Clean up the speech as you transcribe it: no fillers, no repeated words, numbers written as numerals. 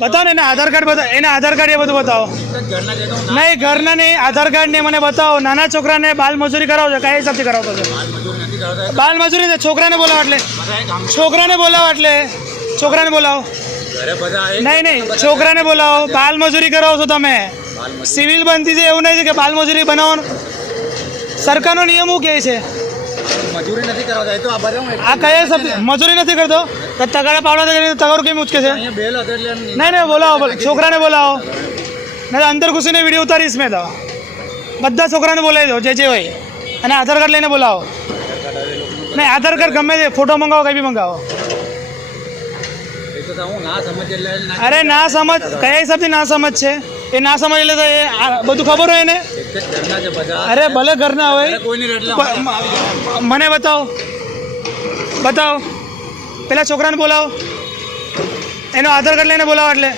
बताओ ने आधार कार्ड बताओ एना आधार कार्ड ये બધું बताओ नहीं घरना नहीं आधार कार्ड ने મને बताओ નાના છોકરાને બાલ મજૂરી કરાવો છો કયા હિસાબથી કરાવતો છો બાલ મજૂરી ને છોકરાને બોલાવો એટલે છોકરાને બોલાવો નહીં છોકરાને બોલાવો બાલ મજૂરી કરાવો છો તમે સિવિલ બનતી છે એવું નહીં કે બાલ મજૂરી બનાવવાનું સરકારનો નિયમ શું કહે છે મજૂરી નથી કરાવતા એ તો આ બધા આ કયા હિસાબ મજૂરી નથી કરતો તો તગાડા પાવડા તગારું કેમ ઉચકે છે અહીંયા બેલ હતો એટલે નહીં બોલાવો છોકરાને બોલાવો નહીં અંદર ઘૂસીને વિડીયો ઉતારીશ મેં તો બધા છોકરાને બોલાવી દો જે હોય અને આધાર કાર્ડ લઈને બોલાવો નહીં આધાર કાર્ડ ગમે તે ફોટો મંગાવો કંઈ બી મંગાવો એ તો હું ના સમજ એટલે અરે ના સમજ કયા હિસાબથી ના સમજ છે એ ના સમજ એટલે તો એ બધું ખબર હોય ને એક જ ઘરના છે બધા અરે ભલે ઘરના હોય કોઈની એટલે મને બતાવો પેલા છોકરાને બોલાવો એનો આધાર કાર્ડ લઈને બોલાવો એટલે